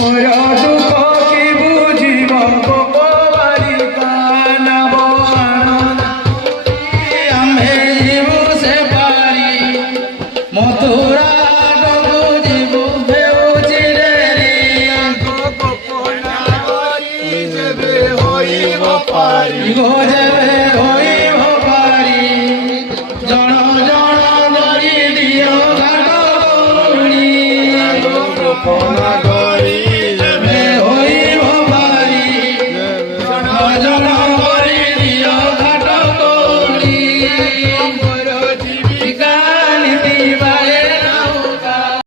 মোর দুঃখ কি বুঝিব বালিকা নব আমি জীবু সে পারি মথুরা বুঝিবু হেউছি রে গোপনা হরি যেবে হইব পারি ঘরে